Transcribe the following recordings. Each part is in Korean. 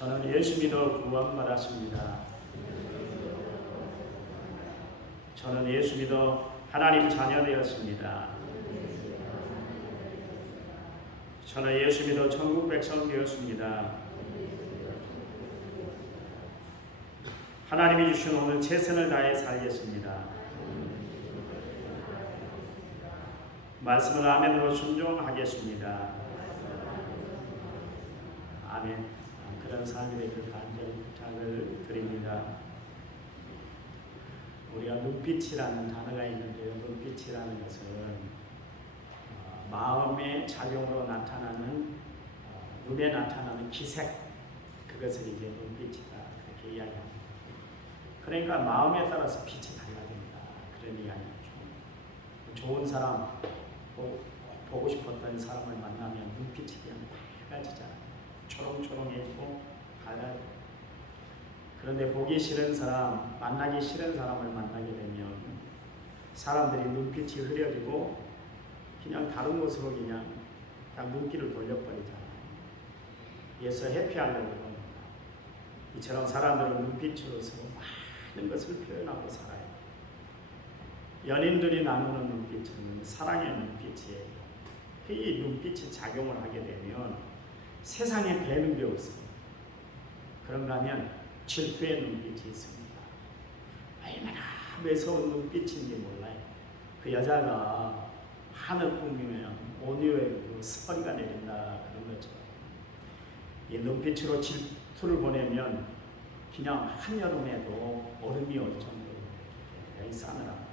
저는 예수 믿어 구원받았습니다. 저는 예수 믿어 하나님 자녀 되었습니다. 저는 예수 믿어 천국 백성 되었습니다. 하나님이 주신 오늘 최선을 다해 살겠습니다. 말씀을 아멘으로 순종하겠습니다. 아멘. 그런 삶이 되길 간절히 부탁을 드립니다. 우리가 눈빛이라는 단어가 있는데요. 눈빛이라는 것은 마음의 작용으로 나타나는 눈에 나타나는 기색, 그것을 이제 눈빛이다 그렇게 이야기합니다. 그러니까 마음에 따라서 빛이 달라집니다. 그런 이야기죠. 좋은 사람, 보고 싶었던 사람을 만나면 눈빛이 그냥 밝아지잖아요. 초롱초롱해지고 밝아요. 그런데 보기 싫은 사람, 만나기 싫은 사람을 만나게 되면 사람들이 눈빛이 흐려지고 그냥 다른 곳으로 그냥 눈길을 돌려버리잖아요. 예수 해피하려고 합니다. 이처럼 사람들은 눈빛으로서 많은 것을 표현하고 살아요. 연인들이 나누는 눈빛은 사랑의 눈빛이에요. 이 눈빛이 작용을 하게 되면 세상에 배는 게 없어요. 그런가 하면 질투의 눈빛이 있습니다. 얼마나 매서운 눈빛인지 몰라요. 그 여자가 하늘 꿈이면 온유의 그 스퍼리가 내린다 그런 것처럼 이 눈빛으로 질투를 보내면 그냥 한여름에도 얼음이 올 정도로 싸늘합니다.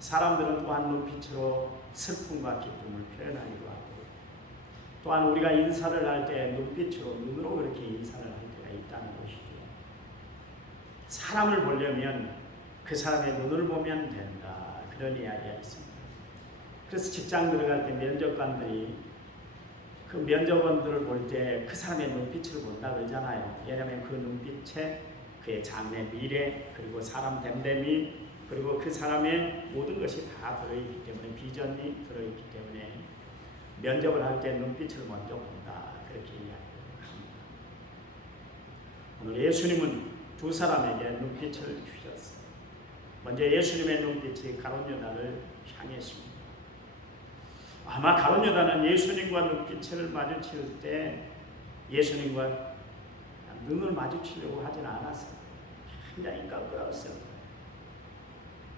사람들은 또한 눈빛으로 슬픔과 기쁨을 표현하기도 하고, 또한 우리가 인사를 할 때 눈빛으로, 눈으로 그렇게 인사를 할 때가 있다는 것이죠. 사람을 보려면 그 사람의 눈을 보면 된다, 그런 이야기가 있습니다. 그래서 직장 들어갈 때 면접관들이 그 면접원들을 볼 때 그 사람의 눈빛을 본다 그러잖아요. 왜냐하면 그 눈빛에 그의 장래, 미래, 그리고 사람 됨됨이, 그리고 그 사람의 모든 것이 다 들어있기 때문에, 비전이 들어있기 때문에 면접을 할 때 눈빛을 먼저 본다, 그렇게 이야기합니다. 오늘 예수님은 두 사람에게 눈빛을 주셨어요. 먼저 예수님의 눈빛이 가룟 유다를 향했습니다. 아마 가룟 유다는 예수님과 눈빛을 마주칠 때 예수님과 눈을 마주치려고 하진 않았어요. 굉장히 깜깜했어요.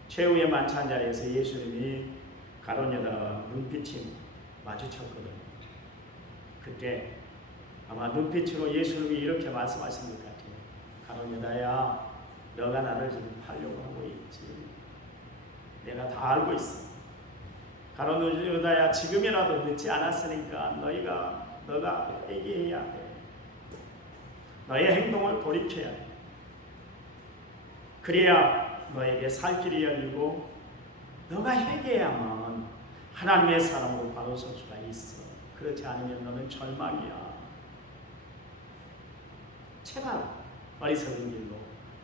최후의 만찬 자리에서 예수님이 가룟 유다와 눈빛이 마주쳤거든요. 그때 아마 눈빛으로 예수님이 이렇게 말씀하신 것 같아요. 가룟 유다야, 너가 나를 지금 팔려고 하고 있지. 내가 다 알고 있어. 가룟 유다야, 지금이라도 늦지 않았으니까 너가 회개해야 돼. 너의 행동을 돌이켜야 돼. 그래야 너에게 살 길이 열리고 너가 회개해야만 하나님의 사람으로 바로 설 수가 있어. 그렇지 않으면 너는 절망이야. 제발 어리석은 길로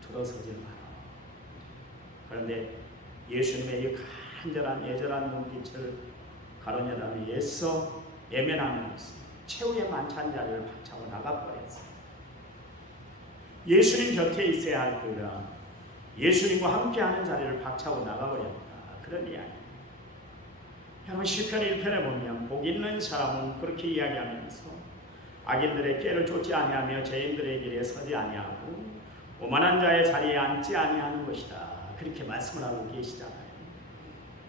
들어서지 마라. 그런데 예수님의 이 간절한 애절한 눈빛을 가룟 유다는 애써 외면하면서 최후의 만찬 자리를 박차고 나가버렸어요. 예수님 곁에 있어야 할 그가 예수님과 함께하는 자리를 박차고 나가버렸다, 그런 이야기. 여러분, 시편 1편에 보면 복 있는 사람은 그렇게 이야기하면서 악인들의 꾀를 쫓지 아니하며 죄인들의 길에 서지 아니하고 오만한 자의 자리에 앉지 아니하는 것이다, 그렇게 말씀을 하고 계시잖아요.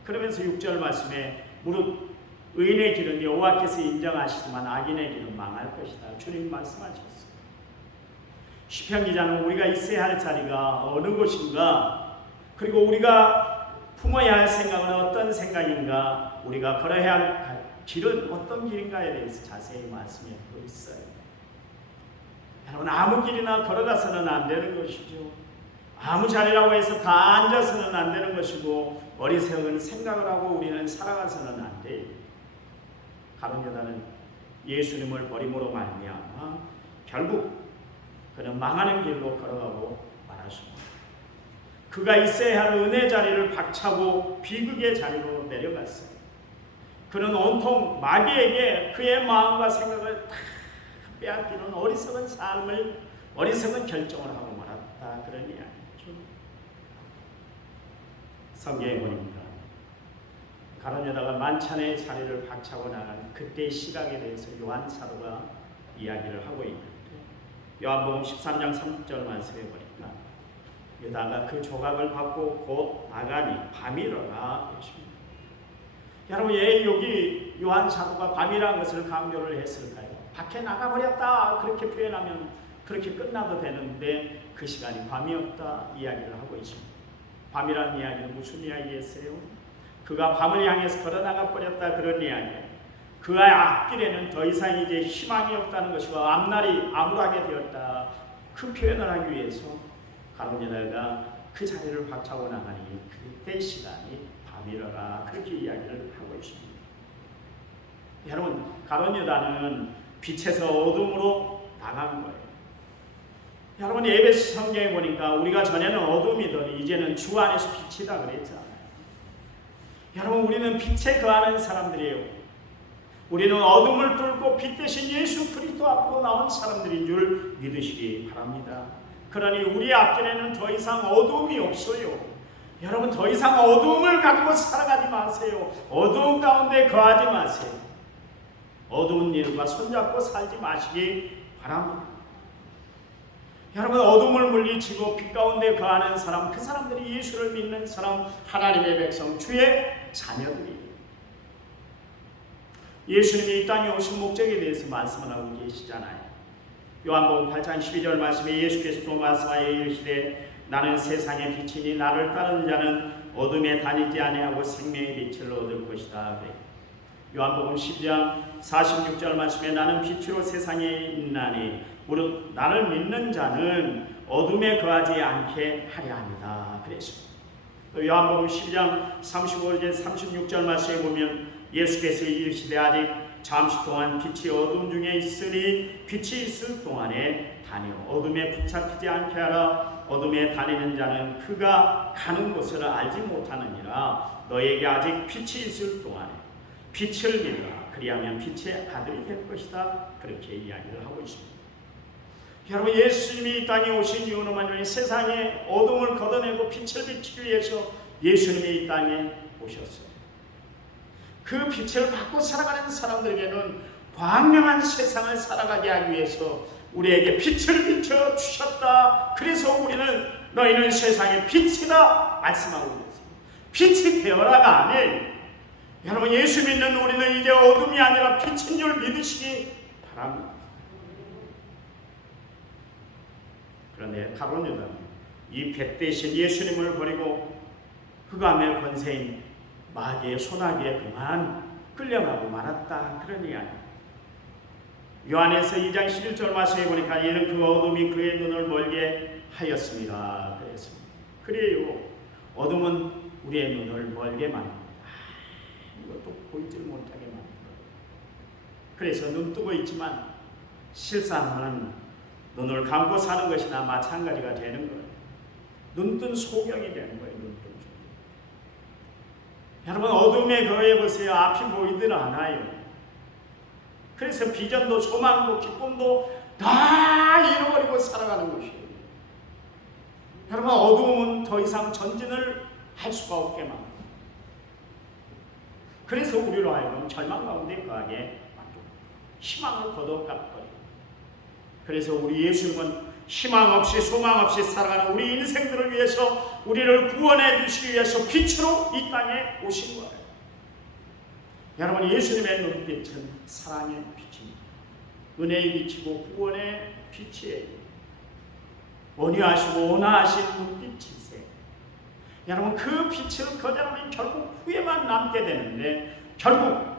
그러면서 6절 말씀에 무릇 의인의 길은 여호와께서 인정하시지만 악인의 길은 망할 것이다, 주님 말씀하셨어요. 시편 기자는 우리가 있어야 할 자리가 어느 곳인가, 그리고 우리가 품어야 할 생각은 어떤 생각인가, 우리가 걸어야 할 길은 어떤 길인가에 대해서 자세히 말씀해 주고 있어요. 여러분, 아무 길이나 걸어가서는 안 되는 것이죠. 아무 자리라고 해서 다 앉아서는 안 되는 것이고, 어리석은 생각을 하고 우리는 살아가서는 안 돼요. 가룟 유다는 예수님을 버림으로 말미암아 결국 그는 망하는 길로 걸어가고 말았습니다. 그가 있어야 할 은혜 자리를 박차고 비극의 자리로 내려갔어요. 그는 온통 마귀에게 그의 마음과 생각을 다 빼앗기는 어리석은 삶을, 어리석은 결정을 하고 말았다, 그런 이야기죠. 성경에 보니까 가룟 유다가 만찬의 자리를 박차고 나간 그때의 시각에 대해서 요한 사도가 이야기를 하고 있는데, 요한복음 13장 30절 말씀해 보니까 유다가 그 조각을 받고 곧 나가니 밤이러라 하십니다. 여러분, 왜 여기 요한 사도가 밤이라는 것을 강조를 했을까요? 밖에 나가버렸다 그렇게 표현하면 그렇게 끝나도 되는데 그 시간이 밤이었다 이야기를 하고 있습니다. 밤이라는 이야기는 무슨 이야기였어요? 그가 밤을 향해서 걸어나가 버렸다, 그런 이야기예요. 그의 앞길에는 더 이상 이제 희망이 없다는 것이고 앞날이 암울하게 되었다, 그 표현을 하기 위해서 가룟 유다가 그 자리를 박차고 나가니 그때 시간이 밤이러라, 그렇게 이야기를 하고 있습니다. 여러분, 가룟 유다는 빛에서 어둠으로 나간 거예요. 여러분, 에베소 성경에 보니까 우리가 전에는 어둠이더니 이제는 주 안에서 빛이다 그랬잖아요. 여러분, 우리는 빛에 거하는 사람들이에요. 우리는 어둠을 뚫고 빛 대신 예수 그리스도 앞으로 나온 사람들인 줄 믿으시기 바랍니다. 그러니 우리 앞길에는 더 이상 어둠이 없어요. 여러분, 더 이상 어둠을 가지고 살아가지 마세요. 어둠 가운데 거하지 마세요. 어두운 일과 손잡고 살지 마시기 바랍니다. 여러분, 어둠을 물리치고 빛 가운데 거하는 사람, 그 사람들이 예수를 믿는 사람, 하나님의 백성, 주의 자녀들이에요. 예수님이 이 땅에 오신 목적에 대해서 말씀을 하고 계시잖아요. 요한복음 8장 12절 말씀에 예수께서 또 말씀하여 이르시되 나는 세상의 빛이니 나를 따르는 자는 어둠에 다니지 아니하고 생명의 빛을 얻을 것이다. 요한복음 12장 46절 말씀에 나는 빛으로 세상에 있나니 무릇 나를 믿는 자는 어둠에 거하지 않게 하려 합니다. 그랬습니다. 또 요한복음 12장 35절 36절 말씀에 보면 예수께서 이르시되 아직 잠시 동안 빛이 어둠 중에 있으니 빛이 있을 동안에 다니어 어둠에 붙잡히지 않게 하라. 어둠에 다니는 자는 그가 가는 곳을 알지 못하느니라. 너에게 아직 빛이 있을 동안에 빛을 믿으라. 그리하면 빛의 아들이 될 것이다. 그렇게 이야기를 하고 있습니다. 여러분, 예수님이 이 땅에 오신 이유는 뭐냐면 세상에 어둠을 걷어내고 빛을 비추기 위해서 예수님이 이 땅에 오셨어요. 그 빛을 받고 살아가는 사람들에게는 광명한 세상을 살아가게 하기 위해서 우리에게 빛을 비춰 주셨다. 그래서 우리는 너희는 세상의 빛이다 말씀하고 있습니다. 빛이 되어라가 아니에요. 여러분, 예수 믿는 우리는 이제 어둠이 아니라 빛인 줄 믿으시기 바랍니다. 그런데 가룟 유다는 이 빛 대신 예수님을 버리고 흑암의 권세인 마귀의 소나기에 그만 끌려가고 말았다, 그런 이야기. 요한에서 2장 11절 말씀해 보니까 이는 그 어둠이 그의 눈을 멀게 하였습니다. 그랬습니다. 그래요, 어둠은 우리의 눈을 멀게 만듭니다. 이것도 보이질 못하게 만들어요. 그래서 눈 뜨고 있지만 실상은 눈을 감고 사는 것이나 마찬가지가 되는 거예요. 눈뜬 소경이 되는 거예요. 눈뜬 소경. 여러분, 어둠에 거해 보세요. 앞이 보이질 않아요. 그래서 비전도 소망도 기쁨도 다 잃어버리고 살아가는 것이에요. 여러분, 어둠은 더 이상 전진을 할 수가 없게 만듭니다. 그래서 우리로 하여금 절망 가운데 거하게 만듭니다. 희망을 거둬가버려요. 그래서 우리 예수님은 희망 없이 소망 없이 살아가는 우리 인생들을 위해서, 우리를 구원해 주시기 위해서 빛으로 이 땅에 오신 거예요. 여러분, 예수님의 눈빛은 사랑의 빛입니다. 은혜의 빛이고 구원의 빛이에요. 온유하시고 온화하신 눈빛이세요. 여러분, 그 빛을 거절하면 결국 후회만 남게 되는데 결국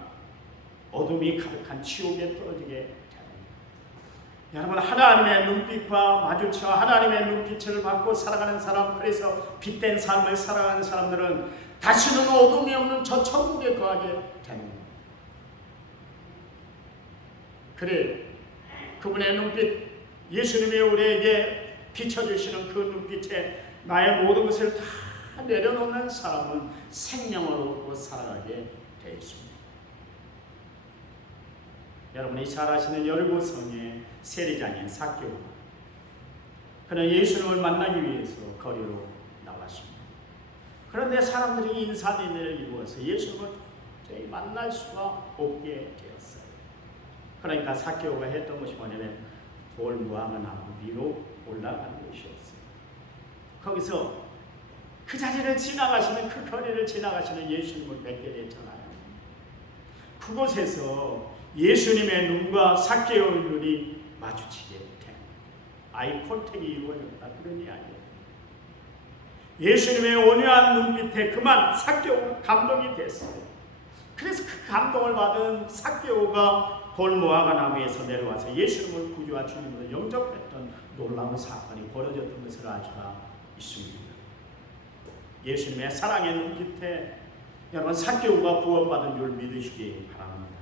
어둠이 가득한 지옥에 떨어지게 됩니다. 여러분, 하나님의 눈빛과 마주쳐 하나님의 눈빛을 받고 살아가는 사람, 그래서 빛된 삶을 살아가는 사람들은 다시는 어둠이 없는 저 천국에 거하게 됩니다. 그래, 그분의 눈빛, 예수님이 우리에게 비춰주시는 그 눈빛에 나의 모든 것을 다 내려놓는 사람은 생명을 얻고 살아가게 되어 있습니다. 여러분이 잘 아시는 여리고성의 세리장인 삭개오, 그는 예수님을 만나기 위해서 거리로 나왔습니다. 그런데 사람들이 인산인해를 이루어서 예수님을 도저히 만날 수가 없게 되었어요. 그러니까 삭개오가 했던 것이 뭐냐면 돌무화과 나무 위로 올라가는 것이었어요. 거기서 그 자리를 지나가시는, 그 거리를 지나가시는 예수님을 뵙게 됐잖아요. 그곳에서 예수님의 눈과 삭개오의 눈이 마주치게 됩니다. 아이 콘택이 이루어졌다, 그런 이야기예요. 예수님의 온유한 눈빛에 그만 삭개오가 감동이 됐어요. 그래서 그 감동을 받은 삭개오가 돌무화과 나무에서 내려와서 예수님을 구주와 주님으로 영접했던 놀라운 사건이 벌어졌던 것을 알 수가 있습니다. 예수님의 사랑의 눈빛에 여러분 삭개오가 구원받은 줄 믿으시기 바랍니다.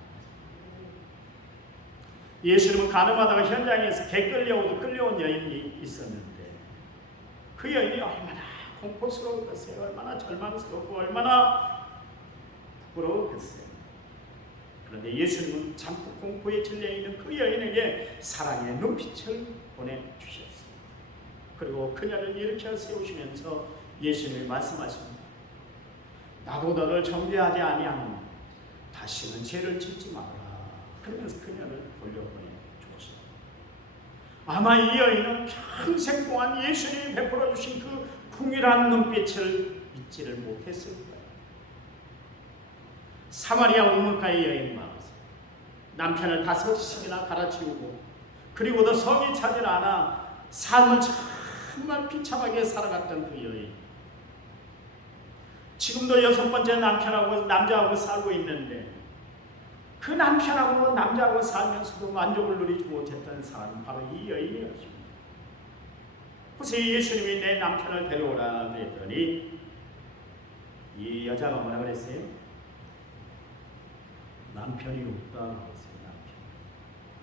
예수님은 가늠하다가 현장에서 개 끌려온 여인이 있었는데 그 여인이 얼마나 공포스러웠겠어요. 얼마나 절망스럽고 얼마나 부끄러웠겠어요. 그런데 예수님은 잠깐 공포에 질려있는 그 여인에게 사랑의 눈빛을 보내주셨어요. 그리고 그녀를 일으켜 세우시면서 예수님이 말씀하십니다. 나도 너를 정죄하지 아니하노니 다시는 죄를 짓지 마라. 그러면서 그녀를 돌려보내 주었습니다. 아마 이 여인은 평생 동안 예수님이 베풀어 주신 그 궁일한 눈빛을 잊지를 못했을 거예요. 사마리아 우물가의 여인 마을, 남편을 5시이나 갈아치우고 그리고도 성이 차질 않아 삶을 정말 비참하게 살아갔던 그 여인, 지금도 6번째 남자하고 살고 있는데 그 남편하고 남자하고 살면서도 만족을 누리지 못했던 사람은 바로 이 여인이었습니다. 그래서 예수님이 내 남편을 데려오라 그랬더니 이 여자가 뭐라 그랬어요? 남편이 없다고 했어요.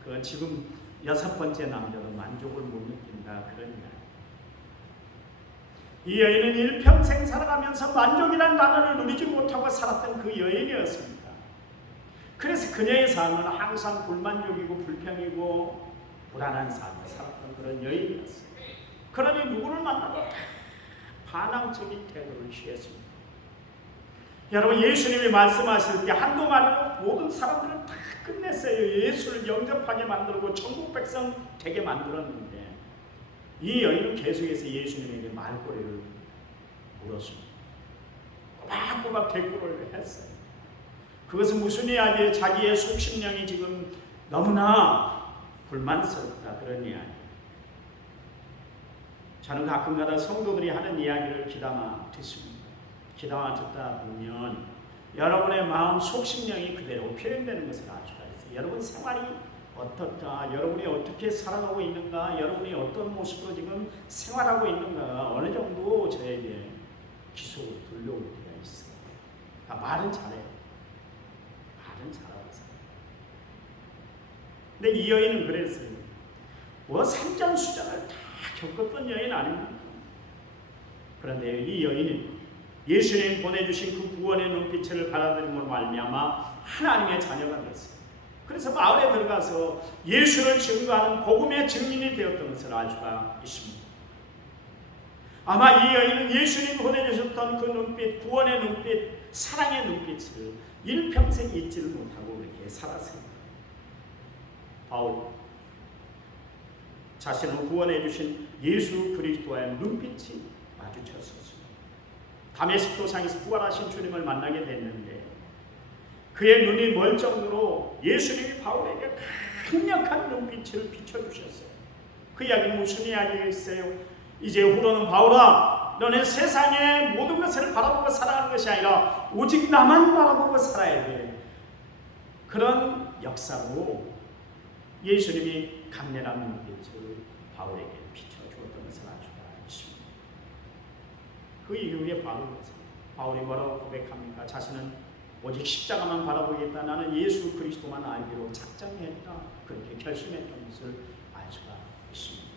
그 지금 6번째 남자도 만족을 못 느낀다, 그런 이야기. 이 여인은 일평생 살아가면서 만족이라는 단어를 누리지 못하고 살았던 그 여인이었습니다. 그래서 그녀의 삶은 항상 불만족이고 불평이고 불안한 삶을 살았던 그런 여인이었어요. 그러니 누구를 만나도 반항적인 태도를 취했습니다. 여러분, 예수님이 말씀하실 때 한동안은 모든 사람들을 다 끝냈어요. 예수를 영접하게 만들고 천국 백성 되게 만들었는데 이 여인은 계속해서 예수님에게 말꼬리를 물었습니다. 꼬박꼬박 대꾸를 했어요. 그것은 무슨 이야기예요? 자기의 속심령이 지금 너무나 불만스럽다, 그런 이야기. 저는 가끔가다 성도들이 하는 이야기를 귀담아 듣습니다. 귀담아 듣다 보면 여러분의 마음 속심령이 그대로 표현되는 것을 알 수가 있어요. 여러분 생활이 어떨까? 여러분이 어떻게 살아가고 있는가? 여러분이 어떤 모습으로 지금 생활하고 있는가? 어느 정도 저에게 기속으로 들려올 때가 있어요. 그러니까 말은 잘해요. 말은 잘하고 있어요. 근데 이 여인은 그랬어요. 뭐 산전수전을 다 겪었던 여인 아닙니까? 그런데 이 여인은 예수님 보내주신 그 구원의 눈빛을 받아들임으로 말미암아 하나님의 자녀가 됐어요. 그래서 마을에 들어가서 예수를 증거하는 복음의 증인이 되었던 것을 알 수가 있습니다. 아마 이 여인은 예수님 보내주셨던 그 눈빛, 구원의 눈빛, 사랑의 눈빛을 일평생 잊지를 못하고 그렇게 살았습니다. 바울, 자신을 구원해 주신 예수 그리스도와의 눈빛이 마주쳤었습니다. 다메섹 도상에서 부활하신 주님을 만나게 됐는데 그의 눈이 멀 정도로 예수님이 바울에게 강력한 눈빛을 비춰주셨어요. 그 이야기는 무슨 이야기가 있어요? 이제 후로는 바울아, 너는 세상의 모든 것을 바라보고 살아가는 것이 아니라 오직 나만 바라보고 살아야 돼. 그런 역사로 예수님이 강렬한 눈빛을 바울에게 비춰주었던 것을 알 수가 있습니다. 그 이후에 바울이 뭐라고 고백합니까? 자신은 오직 십자가만 바라보겠다. 나는 예수 그리스도만 알기로 작정했다. 그렇게 결심했던 것을 알 수가 있습니다.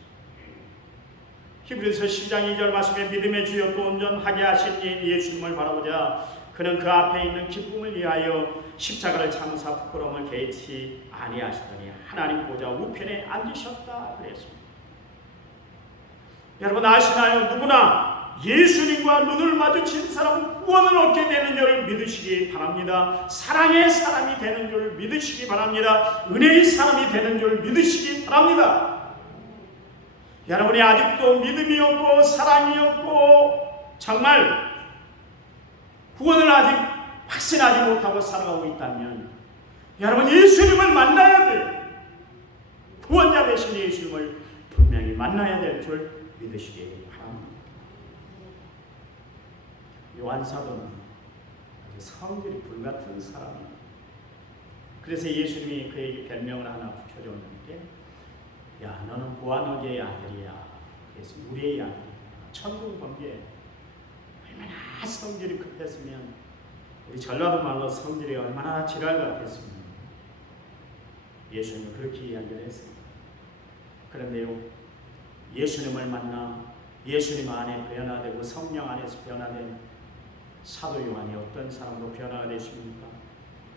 히브리서 10장 2절 말씀에 믿음의 주여 또 온전하게 하신 예수님을 바라보자. 그는 그 앞에 있는 기쁨을 위하여 십자가를 참으사 부끄러움을 개치 아니하시더니 하나님 보좌 우편에 앉으셨다 그랬습니다. 여러분 아시나요? 누구나 예수님과 눈을 마주친 사람은 구원을 얻게 되는 줄 믿으시기 바랍니다. 사랑의 사람이 되는 줄 믿으시기 바랍니다. 은혜의 사람이 되는 줄 믿으시기 바랍니다. 여러분이 아직도 믿음이 없고 사랑이 없고 정말 구원을 아직 확신하지 못하고 살아가고 있다면 여러분 예수님을 만나야 돼요. 구원자 되신 예수님을 분명히 만나야 될 줄 믿으시기 바랍니다. 요한사도는 아주 성질이 불같은 사람이에요. 그래서 예수님이 그에게 별명을 하나 붙여줬는데 야 너는 보아너게의 아들이야. 그래서 우리의 아들이야. 천국 번개 얼마나 성질이 급했으면 우리 전라도 말로 성질이 얼마나 지랄 같았으면 예수님은 그렇게 이야기를 했습니다. 그런데요 예수님을 만나 예수님 안에 변화되고 성령 안에서 변화된 사도 요한이 어떤 사람으로 변화가 되십니까?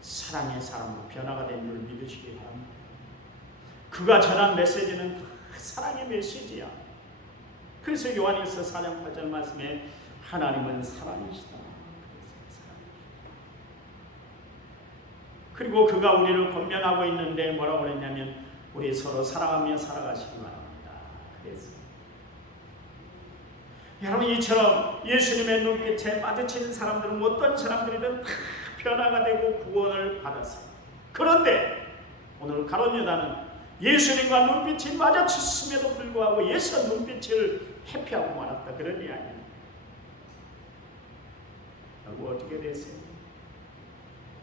사랑의 사람으로 변화가 된 줄 믿으시기 바랍니다. 그가 전한 메시지는 다 사랑의 메시지야. 그래서 요한일서 4장 8절 말씀에 하나님은 사랑이시다. 그리고 그가 우리를 권면하고 있는데 뭐라고 그랬냐면 우리 서로 사랑하며 살아가시기 바랍니다. 그래서 여러분 이처럼 예수님의 눈빛에 마주치는 사람들은 어떤 사람들이든 다 변화가 되고 구원을 받았어요. 그런데 오늘 가룟 유다는 예수님과 눈빛이 마주쳤음에도 불구하고 예수 눈빛을 회피하고 말았다 그런 이야기입니다. 결국 어떻게 됐어요?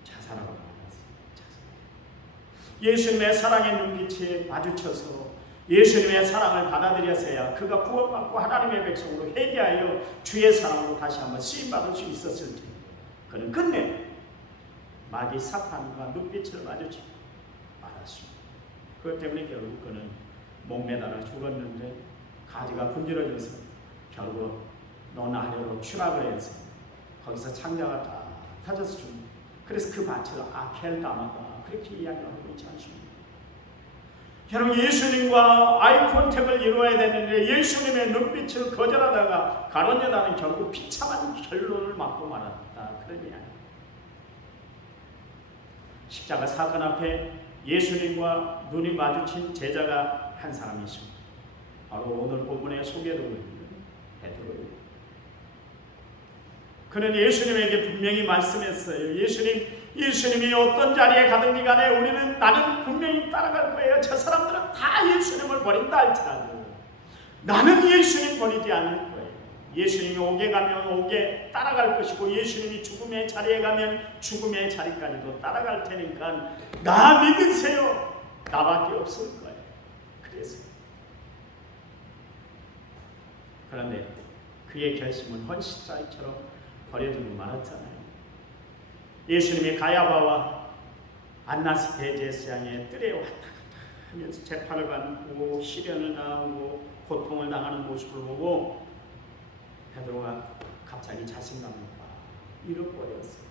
자살하고 말았어요. 예수님의 사랑의 눈빛에 마주쳐서 예수님의 사랑을 받아들였어야 그가 구원받고 하나님의 백성으로 회개하여 주의 사랑으로 다시 한번 쓰임받을 수 있었을 텐데 그는 끝내 마귀 사탄과 눈빛을 마주치고 말았습니다. 그것 때문에 결국 그는 목매달아 죽었는데 가지가 분질러져서 결국 논아래로 추락을 해서 거기서 창자가 다 터져서 죽습니다. 그래서 그 밭을 아켈다마다 그렇게 이야기하고 있지 않습니까? 여러분 예수님과 아이 콘택을 이루어야 되는데 예수님의 눈빛을 거절하다가 가룟 유다는 결국 비참한 결론을 맞고 말았다 그런 이야기. 십자가 사건 앞에 예수님과 눈이 마주친 제자가 한 사람이 있습니다. 바로 오늘 본문에 소개되고 있는 베드로예요. 그는 예수님에게 분명히 말씀했어요. 예수님이 어떤 자리에 가든지 간에 나는 분명히 따라갈 거예요. 저 사람들은 다 예수님을 버린다 할지라도 나는 예수님 버리지 않을 거예요. 예수님이 옥에 가면 옥에 따라갈 것이고 예수님이 죽음의 자리에 가면 죽음의 자리까지도 따라갈 테니까 나 믿으세요. 나밖에 없을 거예요. 그래서 그런데 그의 결심은 헌신자처럼 버려지고 말았잖아요. 예수님이 가야바와 안나스 대제사장의 뜰에 왔다 갔다 하면서 재판을 받고 시련을 당하고 고통을 당하는 모습을 보고 베드로가 갑자기 자신감을 잃어버렸어요.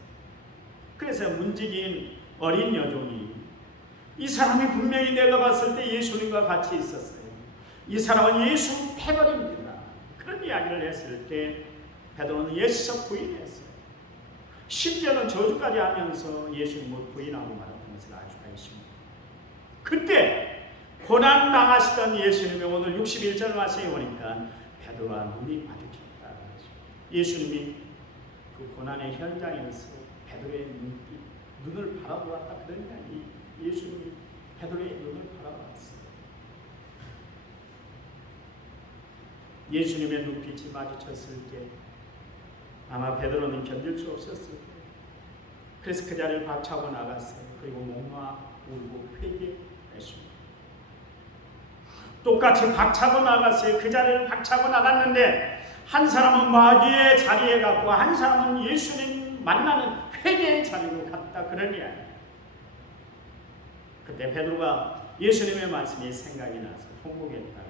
그래서 문지기인 어린 여종이 이 사람이 분명히 내가 봤을 때 예수님과 같이 있었어요. 이 사람은 예수 패거리입니다. 그런 이야기를 했을 때 베드로는 예수적 부인했어요. 심지어는 저주까지 하면서 예수님을 부인하고 말았던 것을 알 수가 있습니다. 그때 고난 당하시던 예수님이 오늘 61절 말씀에 보니까 베드로와 눈이 마주쳤다. 예수님이 그 고난의 현장에서 베드로의 눈을 바라보았다. 그런 이야기. 예수님이 베드로의 눈을 바라봤어요. 예수님의 눈빛이 마주쳤을 때 아마 베드로는 견딜 수 없었을 거예요. 그래서 그 자리를 박차고 나갔어요. 그리고 목놓아 울고 회개했습니다. 똑같이 박차고 나갔어요. 그 자리를 박차고 나갔는데 한 사람은 마귀의 자리에 갔고 한 사람은 예수님 만나는 회개의 자리로 갔다. 그런 이야기. 그때 베드로가 예수님의 말씀이 생각이 나서 통곡했다.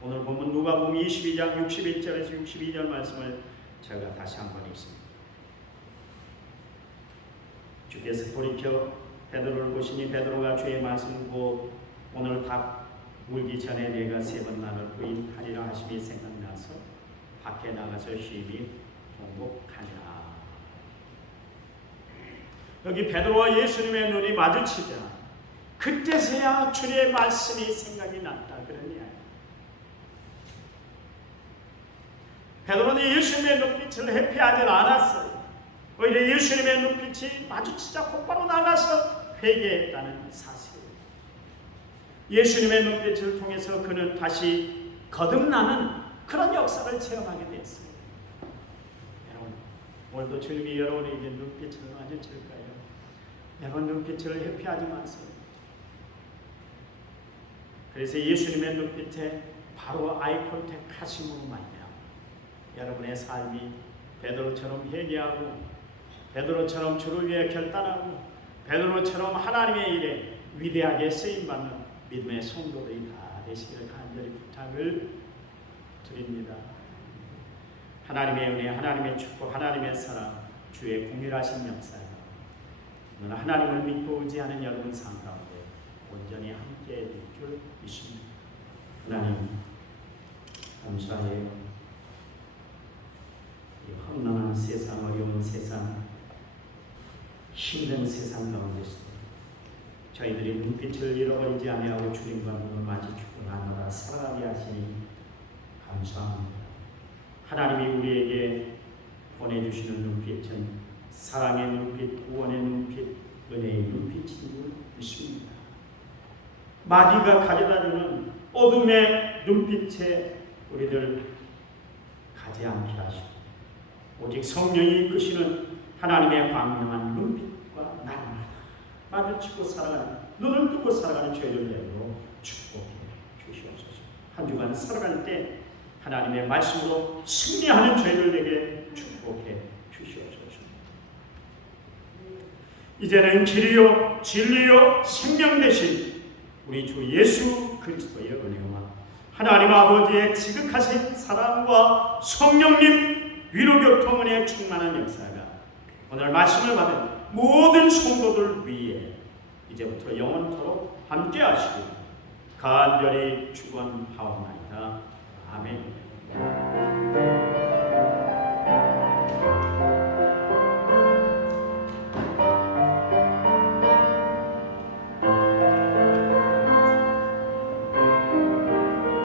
오늘 보면 누가복음 22장 61절에서 62절 말씀을 제가 다시 한번 읽습니다. 주께서 돌이켜 베드로를 보시니 베드로가 주의 말씀 곧 오늘 닭 물기 전에 내가 3번 나를 부인하리라 하심이 생각나서 밖에 나가서 심히 통곡하니라. 여기 베드로와 예수님의 눈이 마주치자 그때서야 주의 말씀이 생각이 났다, 그런 이야기. 베드로는 예수님의 눈빛을 회피하지 않았어요. 오히려 예수님의 눈빛이 마주치자 곧바로 나가서 회개했다는 사실이에요. 예수님의 눈빛을 통해서 그는 다시 거듭나는 그런 역사를 체험하게 됐어요. 여러분, 오늘도 주님이 여러분에게 눈빛을 마주칠까요? 여러분, 눈빛을 회피하지 마세요. 그래서 예수님의 눈빛에 바로 아이콘택 하심으로 말이야 여러분의 삶이 베드로처럼 회개하고 베드로처럼 주를 위해 결단하고 베드로처럼 하나님의 일에 위대하게 쓰임받는 믿음의 성도들이 다 되시기를 간절히 부탁을 드립니다. 하나님의 은혜, 하나님의 축복, 하나님의 사랑, 주의 공일하신 역사에 오늘 하나님을 믿고 의지하는 여러분 삶 가운데 온전히 함께 될 줄 믿습니다. 하나님 감사해요. 이 험난한 세상, 어려운 세상, 힘든 세상 가운데서도 저희들이 눈빛을 잃어버리지 아니하고 주님과 눈을 마주치고 나누라 살아가게 하시니 감사합니다. 하나님이 우리에게 보내주시는 눈빛은 사랑의 눈빛, 구원의 눈빛, 은혜의 눈빛인 줄 믿습니다. 마귀가 가져다주는 어둠의 눈빛에 우리들 가지 않게 하시고 오직 성령이 이끄시는 하나님의 광명한 눈빛과 날마다 마주치고 살아가는, 눈을 뜨고 살아가는 죄인들로 축복해 주시옵소서. 한 주간 살아갈 때 하나님의 말씀으로 승리하는 죄인들에게 축복해 주시옵소서. 이제는 길이요 진리요 생명 되신 우리 주 예수 그리스도의 은혜와 하나님 아버지의 지극하신 사랑과 성령님 위로교통은혜 충만한 역사가 오늘 말씀을 받은 모든 성도들 위해 이제부터 영원토록 함께 하시고 간절히 축원하옵나이다. 아멘.